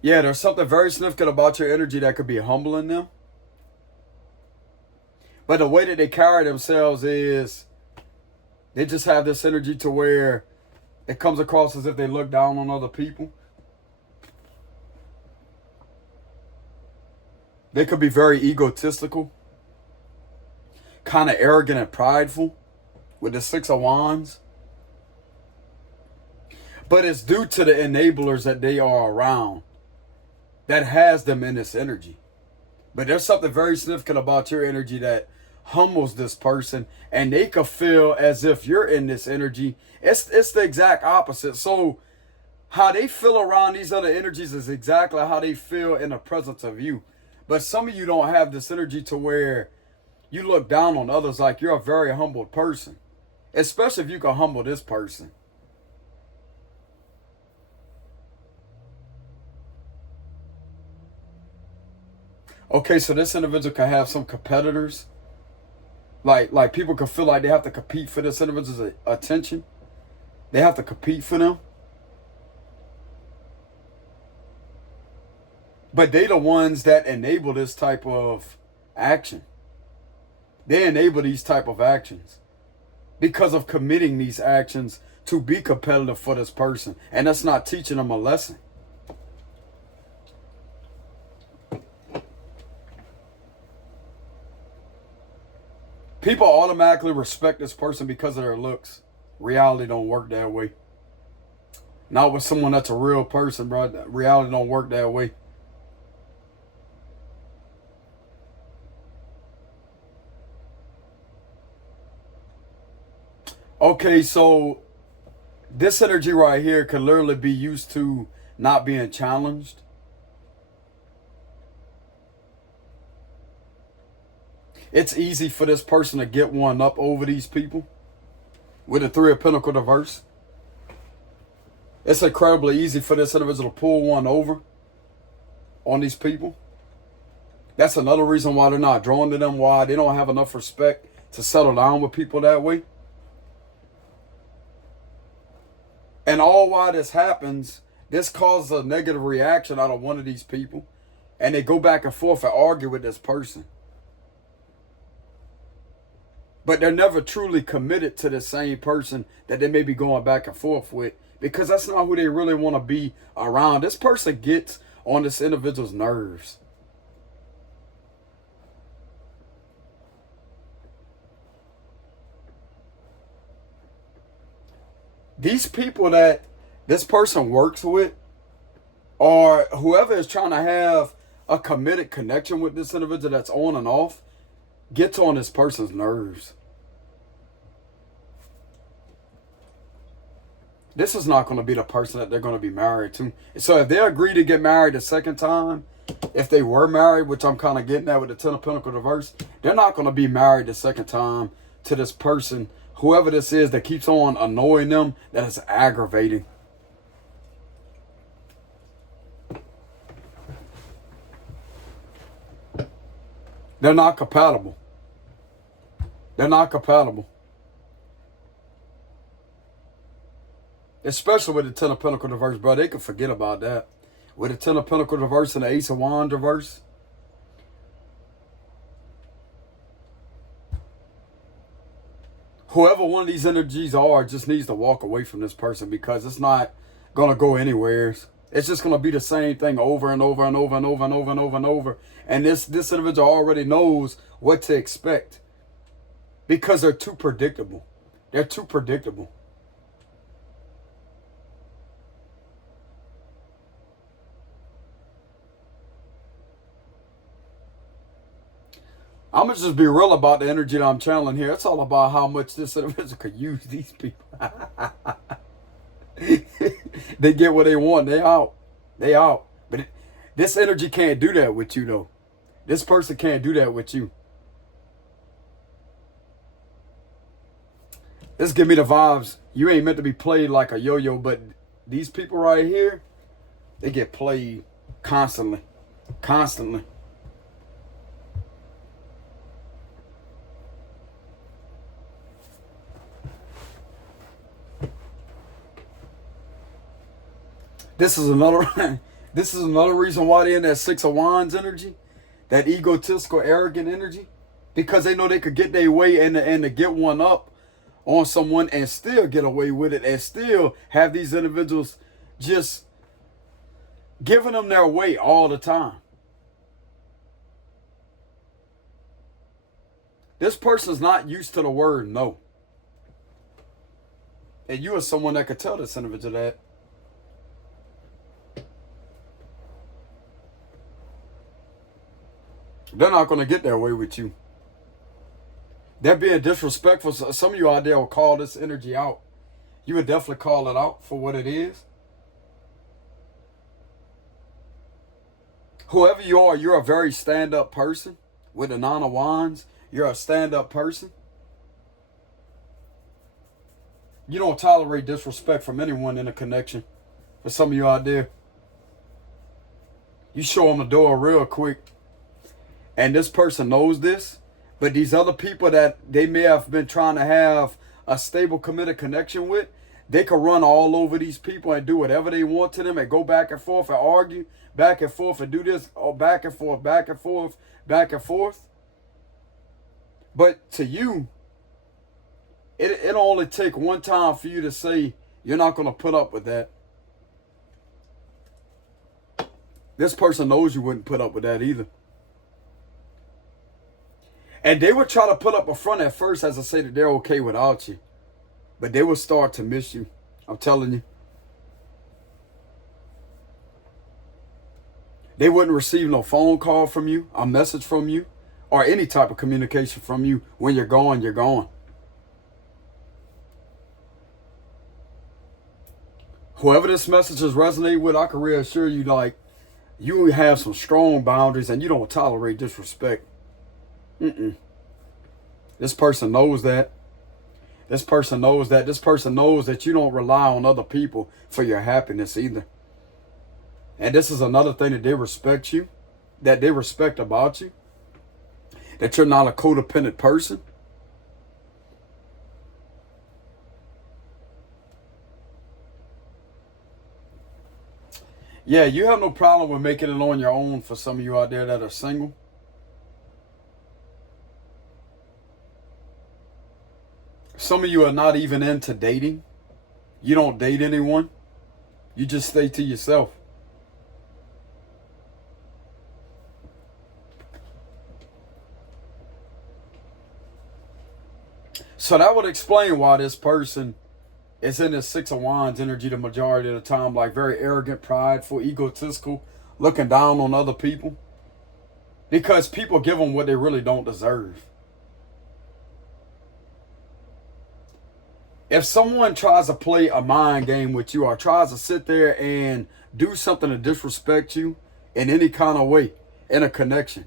Yeah, there's something very significant about your energy that could be humbling them. But the way that they carry themselves is they just have this energy to where it comes across as if they look down on other people. They could be very egotistical, kind of arrogant and prideful with the Six of Wands. But it's due to the enablers that they are around that has them in this energy. But there's something very significant about your energy that humbles this person, and they could feel as if you're in this energy. It's the exact opposite. So how they feel around these other energies is exactly how they feel in the presence of you. But some of you don't have this energy to where you look down on others like you're a very humbled person. Especially if you can humble this person. Okay, so this individual can have some competitors. Like people can feel like they have to compete for this individual's attention. They have to compete for them. But they the ones that enable this type of action. They enable these type of actions because of committing these actions to be competitive for this person. And that's not teaching them a lesson. People automatically respect this person because of their looks. Reality don't work that way. Not with someone that's a real person, bro. Reality don't work that way. Okay, so this energy right here can literally be used to not being challenged. It's easy for this person to get one up over these people with the Three of Pentacles reverse. It's incredibly easy for this individual to pull one over on these people. That's another reason why they're not drawn to them, why they don't have enough respect to settle down with people that way. And all while this happens, this causes a negative reaction out of one of these people. And they go back and forth and argue with this person. But they're never truly committed to the same person that they may be going back and forth with, because that's not who they really want to be around. This person gets on this individual's nerves. These people that this person works with, or whoever is trying to have a committed connection with this individual that's on and off, gets on this person's nerves. This is not going to be the person that they're going to be married to. So if they agree to get married a second time, if they were married, which I'm kind of getting at with the Ten of Pentacles reverse, they're not going to be married the second time to this person, whoever this is that keeps on annoying them, that is aggravating. They're not compatible. They're not compatible. Especially with the Ten of Pentacles reverse, bro. They can forget about that. With the Ten of Pentacles reverse and the Ace of Wands reverse. Whoever one of these energies are just needs to walk away from this person, because it's not going to go anywhere. It's just going to be the same thing over and over and over and over and over and over and over. And this individual already knows what to expect, because they're too predictable. They're too predictable. I'm going to just be real about the energy that I'm channeling here. It's all about how much this individual could use these people. They get what they want. They out. They out. But this energy can't do that with you, though. This person can't do that with you. This give me the vibes. You ain't meant to be played like a yo-yo, but these people right here, they get played constantly. Constantly. This is another This is another reason why they're in that Six of Wands energy, that egotistical, arrogant energy, because they know they could get their way and to get one up on someone and still get away with it and still have these individuals just giving them their way all the time. This person's not used to the word no. And you are someone that could tell this individual that. They're not going to get their way with you. They're being disrespectful. Some of you out there will call this energy out. You would definitely call it out for what it is. Whoever you are, you're a very stand-up person. With the Nine of Wands, you're a stand-up person. You don't tolerate disrespect from anyone in a connection. For some of you out there, you show them the door real quick. And this person knows this. But these other people that they may have been trying to have a stable, committed connection with, they can run all over these people and do whatever they want to them and go back and forth and argue, back and forth and do this, or back and forth, back and forth, back and forth. But to you, it only take one time for you to say you're not going to put up with that. This person knows you wouldn't put up with that either. And they would try to put up a front at first as I say that they're okay without you. But they will start to miss you. I'm telling you. They wouldn't receive no phone call from you, a message from you, or any type of communication from you. When you're gone, you're gone. Whoever this message has resonated with, I can reassure you, like, you have some strong boundaries and you don't tolerate disrespect. This person knows that. This person knows that. This person knows that you don't rely on other people for your happiness either. And this is another thing that they respect you, that they respect about you, that you're not a codependent person. Yeah, you have no problem with making it on your own for some of you out there that are single. Some of you are not even into dating. You don't date anyone. You just stay to yourself. So that would explain why this person is in this Six of Wands energy the majority of the time, like very arrogant, prideful, egotistical, looking down on other people. Because people give them what they really don't deserve. If someone tries to play a mind game with you or tries to sit there and do something to disrespect you in any kind of way, in a connection,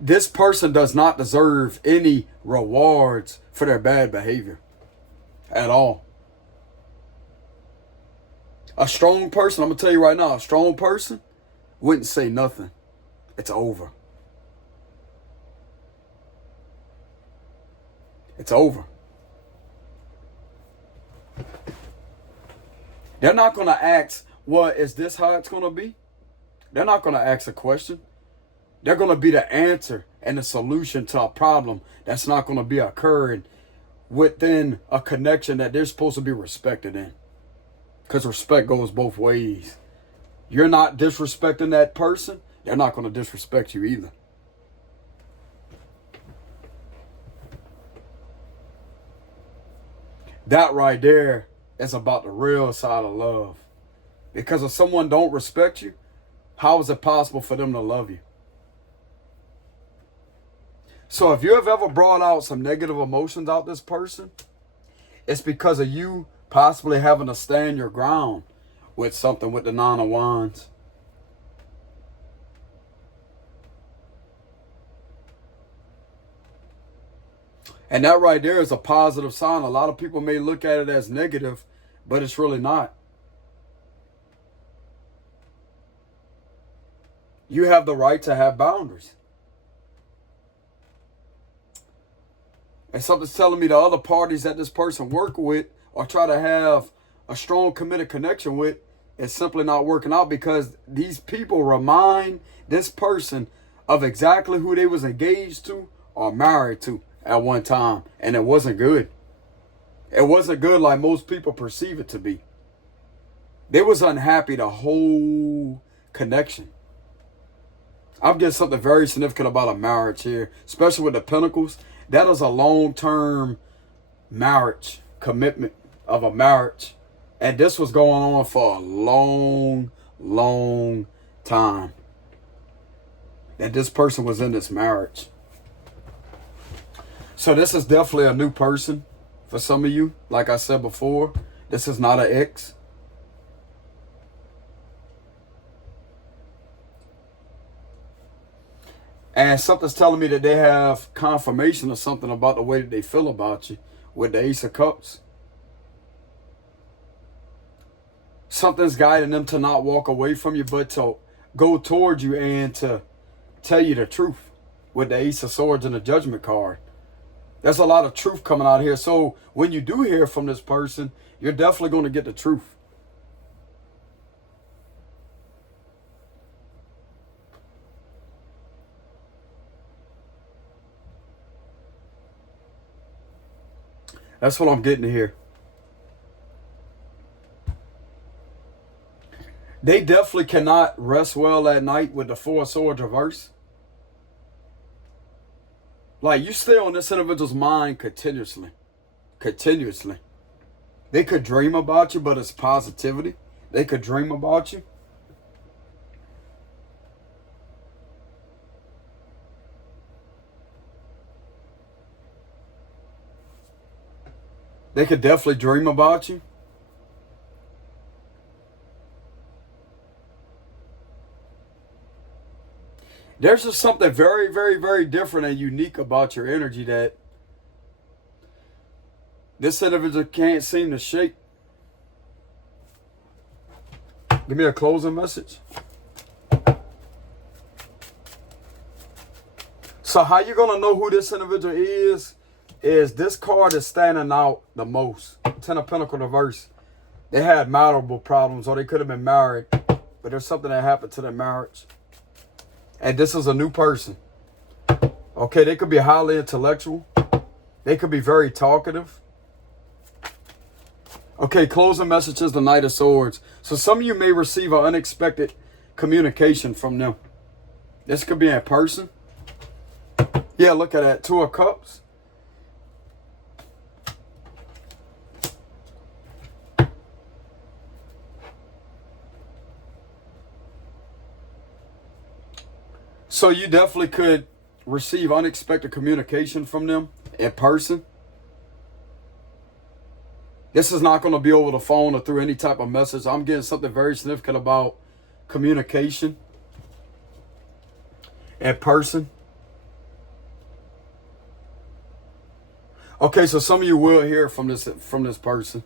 this person does not deserve any rewards for their bad behavior at all. A strong person, I'm going to tell you right now, a strong person wouldn't say nothing. It's over. It's over. They're not going to ask, well, is this how it's going to be? They're not going to ask a question. They're going to be the answer and the solution to a problem that's not going to be occurring within a connection that they're supposed to be respected in. Because respect goes both ways. You're not disrespecting that person, they're not going to disrespect you either. That right there is about the real side of love. Because if someone don't respect you, how is it possible for them to love you? So if you have ever brought out some negative emotions out this person, it's because of you possibly having to stand your ground with something with the Nine of Wands. And that right there is a positive sign. A lot of people may look at it as negative, but it's really not. You have the right to have boundaries. And something's telling me the other parties that this person work with or try to have a strong committed connection with, is simply not working out because these people remind this person of exactly who they was engaged to or married to at one time. And it wasn't good. It wasn't good like most people perceive it to be. They was unhappy the whole connection. I'm getting something very significant about a marriage here, especially with the Pentacles. That is a long-term marriage, commitment of a marriage. And this was going on for a long, long time. That this person was in this marriage. So this is definitely a new person for some of you. Like I said before, this is not an ex. And something's telling me that they have confirmation of something about the way that they feel about you with the Ace of Cups. Something's guiding them to not walk away from you, but to go towards you and to tell you the truth with the Ace of Swords and the Judgment card. There's a lot of truth coming out here. So when you do hear from this person, you're definitely going to get the truth. That's what I'm getting here. They definitely cannot rest well at night with the Four of Swords reverse. Like, you stay on this individual's mind continuously. Continuously. They could dream about you, but it's positivity. They could dream about you. They could definitely dream about you. There's just something very, very, very different and unique about your energy that this individual can't seem to shake. Give me a closing message. So how you're going to know who this individual is this card is standing out the most. Ten of Pentacles reverse. They had marital problems or they could have been married, but there's something that happened to their marriage. And this is a new person. Okay, they could be highly intellectual. They could be very talkative. Okay, closing message is the Knight of Swords. So some of you may receive an unexpected communication from them. This could be in person. Yeah, look at that. Two of Cups. So you definitely could receive unexpected communication from them in person. This is not going to be over the phone or through any type of message. I'm getting something very significant about communication in person. Okay, so some of you will hear from this person.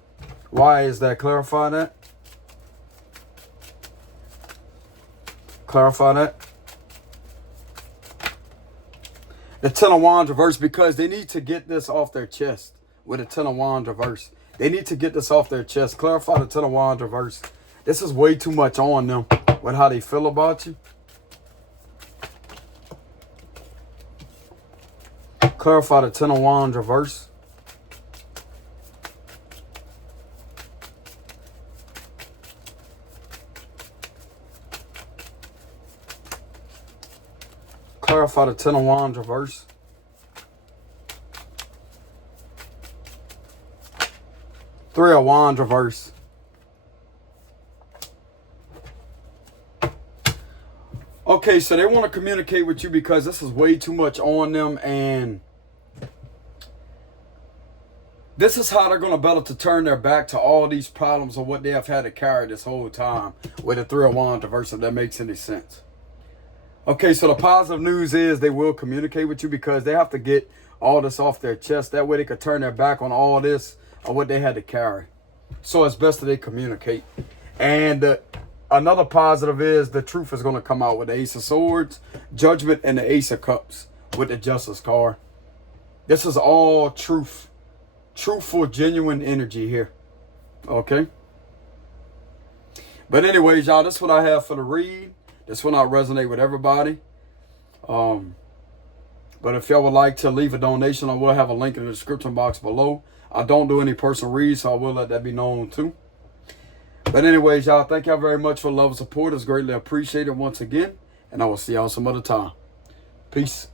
Why is that? Clarify that. Clarify that. The Ten of Wands reverse, because they need to get this off their chest with the Ten of Wands reverse. They need to get this off their chest. Clarify the Ten of Wands reverse. This is way too much on them with how they feel about you. Clarify the Ten of Wands reverse. Clarify the Ten of Wands reverse. Three of Wands reverse. Okay, so they want to communicate with you because this is way too much on them, and this is how they're going to be able to turn their back to all these problems of what they have had to carry this whole time with the Three of Wands reverse, if that makes any sense. Okay, so the positive news is they will communicate with you because they have to get all this off their chest. That way they could turn their back on all this or what they had to carry. So it's best that they communicate. And another positive is the truth is going to come out with the Ace of Swords, Judgment, and the Ace of Cups with the Justice card. This is all truth. Truthful, genuine energy here. Okay? But anyways, y'all, that's what I have for the read. This one I resonate with everybody. But if y'all would like to leave a donation, I will have a link in the description box below. I don't do any personal reads, so I will let that be known too. But anyways, y'all, thank y'all very much for the love and support. It's greatly appreciated once again. And I will see y'all some other time. Peace.